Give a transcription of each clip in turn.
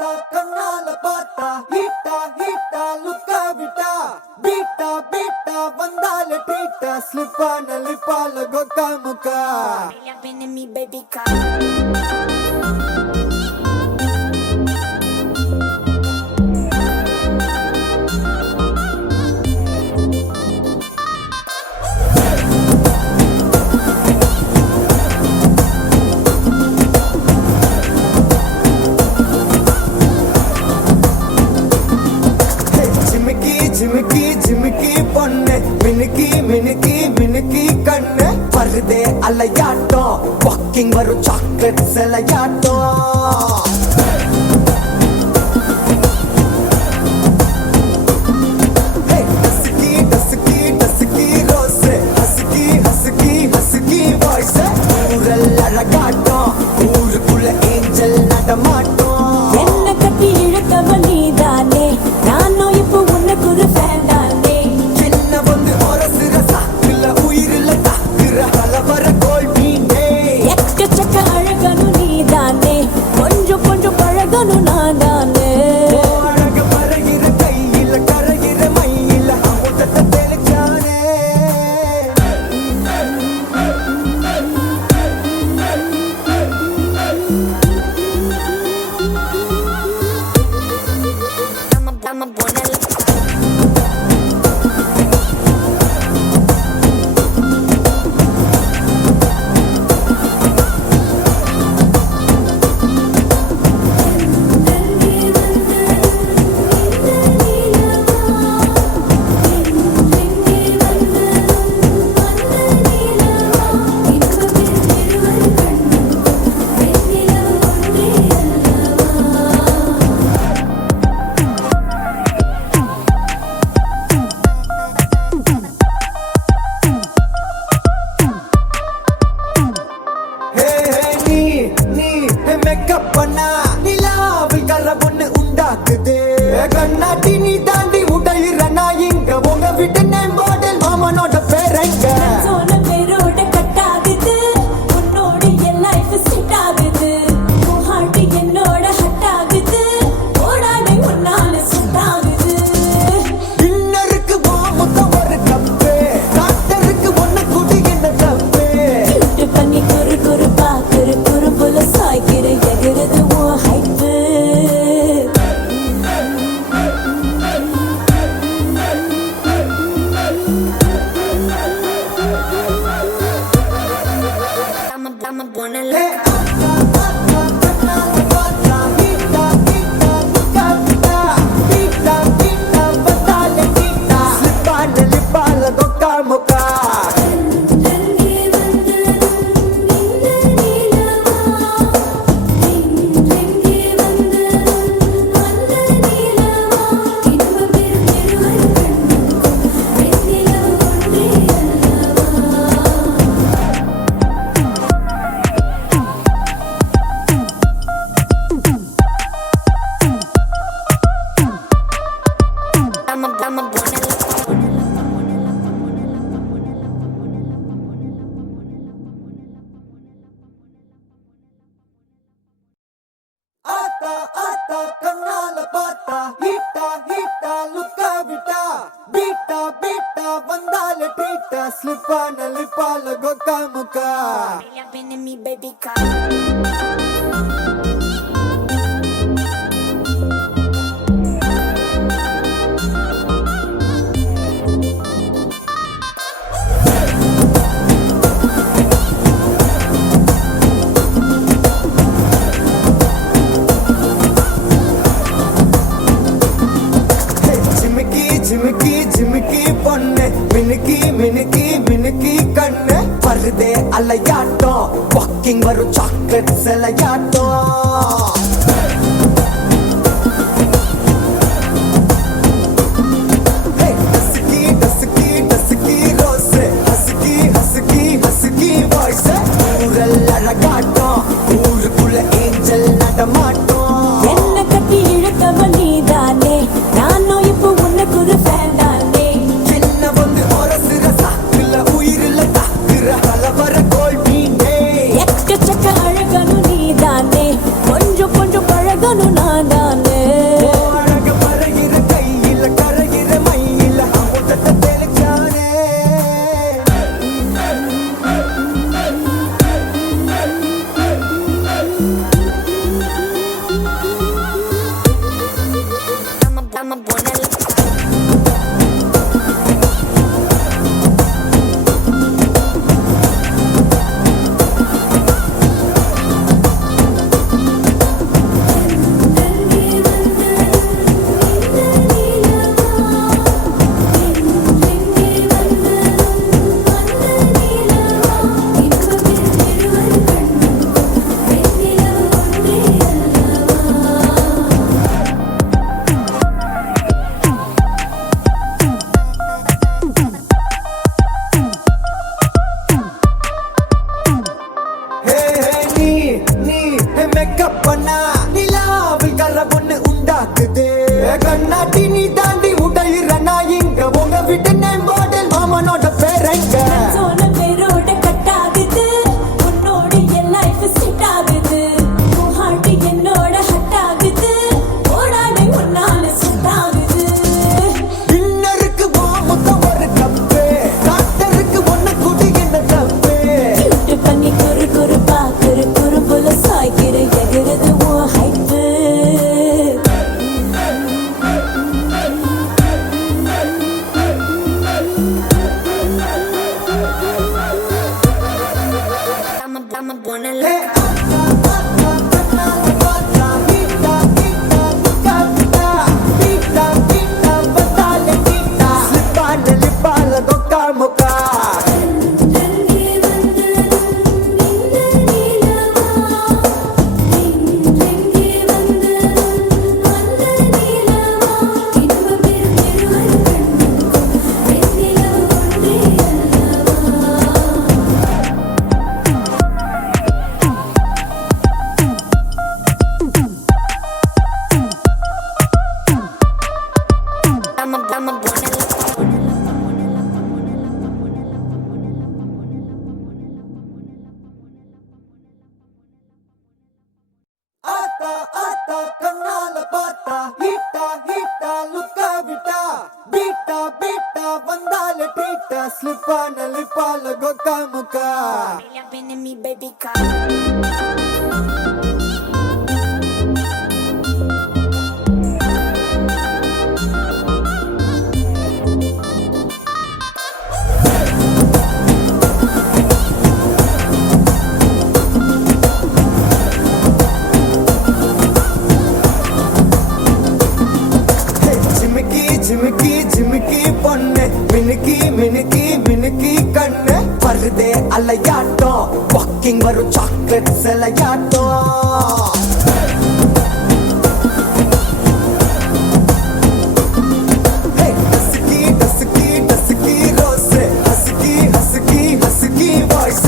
Ata kannala paata hita hita lukka vita bita bita vandale tita slipa na lipa lago kamuka Been in me baby car. झिमकी झिमकी பொண்ணு மினுக்கி மினுக்கி மினுக்கி கண்ணு வருதே அலையாட்டம் walking வரும் chocolate சிலையாட்டம் கண்ணாடி நீ தாண்டி உடையிற நான் இங்க உங்க வீட்டு நேம் மாடல் மாமனோட பேரங்க பேரோட கட்டாகுது உன்னோட என் லைஃப் செட் ஆகுது உன் ஹார்ட் என்னோட ஹட் ஆகுது ஓடாடை உன்னால செட் ஆகுது டின்னருக்கு வாமுத்த ஒரு கப்பு டாக்டருக்கு ஒண்ணு குடி என்ன தப்பு கிட்ட பண்ணி குறு குறு பாக்குற குறும்புல சாய்க்கிற எகிறது உன் hype Ata kannala paata hita hita lukka vita bita bita vandale tita slipa na lipa lago kamuka Been in me baby car. झिमकी झिमकी பொண்ணு மினுக்கி மினுக்கி மினுக்கி கண்ணு வருதே அலையாட்டம் வாக்கிங் வரும் சாக்லேட் சிலையாட்டம் ஊருக்குள்ள ஏஞ்சல் நடமாட்டம் என்ன கட்டி இழுத்தவன் நீதானே நானும் இப்போ உனக்கு ஒரு ஃபேன் தானே என்ன வந்து ஒரசுற சாக்குல உயிரில தாக்குற கலவர கோல் மீனே எக்கச்சக்க அழகனும் நீதானே கொஞ்சம் கொஞ்சம் பழகனும் நான் தானே ஆத்தா ஆத்தா கண்ணால பார்த்தா ஹீட்டா ஹீட்டா லுக்கா விட்டா பீட்டா பீட்டா வந்தால ட்ரீட்டா ஸ்லிப்பான லிப்பால கொக்கா முக்கா Been in me, baby, come. ஜிமிக்கி ஜிமிக்கி ஜிமிக்கி பொண்ணு மினுக்கி மினுக்கி மினுக்கி கண்ணு வருதே அலையாட்டம் வாக்கிங் வரும் சாக்லேட் சிலையாட்டம் husky husky husky rose husky husky husky voice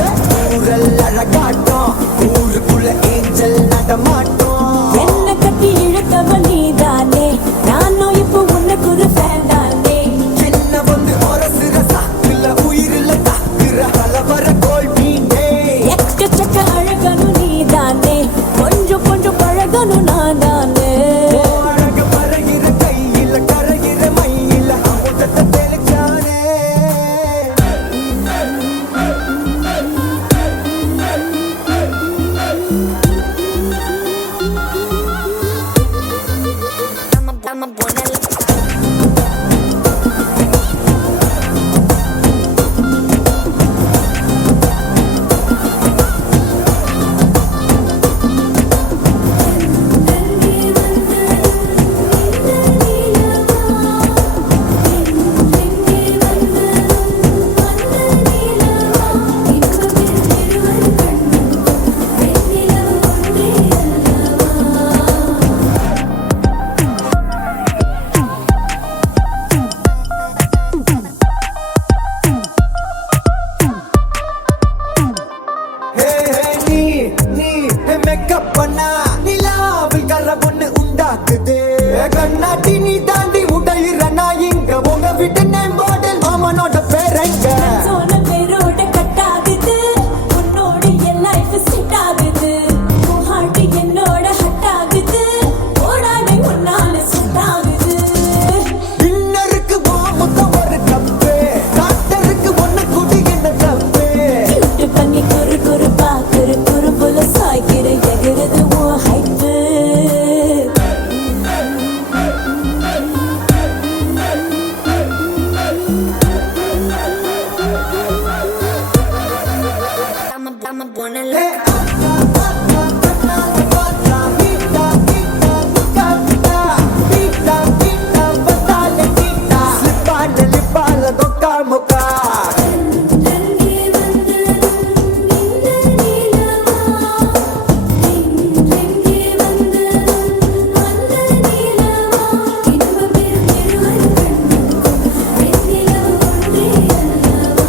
ஊரல் அழகாட்டம் ஊருக்குள்ள ஏஞ்சல் நடமாட்டம் என்ன கட்டி இழுத்தவ நீதானே நானும் இப்போ உனக்கு ஒரு ஃபேன் தானே என்ன வந்து ஒரசுற சாக்குல உயிரில தாக்குற கலவர கோல் மீனே எக்கச்சக்க அழகனும் நீதானே கொஞ்சம் கொஞ்சம் பழகனும் நான் தானே அழக பறகிற கையில கரைகிற மயில அமுதத்தை தெளிச்சானே I'm a buena மேக்கப் பண்ணா நிலாவில் கர ஒண்ணு உண்டாக்குது கண்ணாட்டி நீ தாண்டி உடையிற நான் இங்க உங்க வீட்டு நேம் போர்டில் மாமனோட பேரங்க சோன பேரோட கட்டாகுது உன்னோட என் லைஃப் செட் ஆகுது உன் ஹார்ட் என்னோட ஹட் ஆகுது ஓடாடை உன்னால செட் ஆகுது டின்னருக்கு மொத்தம் ஒரு கப்பு டாக்டருக்கு ஒண்ணு குடி என்ன தப்பு கியூட் பண்ணி குறு குறு பாக்குற குறும்புல சாய்க்கிற எகிறது உன் ஹைப்பு I'm a buena ஏ, ஆத்தா, ஆத்தா, கண்ணால பார்த்தா, ஹீட்டா, ஹீட்டா, லுக்கா விட்டா, பீட்டா, பீட்டா, வந்தாலே டீட்டா, ஸ்லிப்பான லிப்பால கொக்கா முக்கா ரங்கி வந்து இந்த நீலவா ரங்கி வந்து அந்த நீலவா இன்பம் பெருவன் வெண்ணிலவு ஒன்றே அல்லவா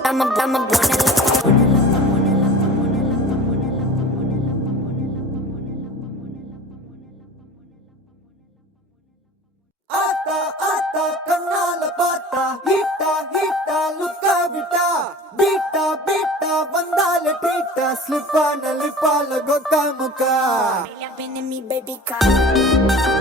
I'm a buena ஆத்தா ஆத்தா கண்ணால பார்த்தா ஹீட்டா ஹீட்டா லுக்கா விட்டா பீட்டா பீட்டா வந்தால ட்ரீட்டா ஸ்லிப்பான லிப்பால கொக்கா முக்கா Been in me, baby, come.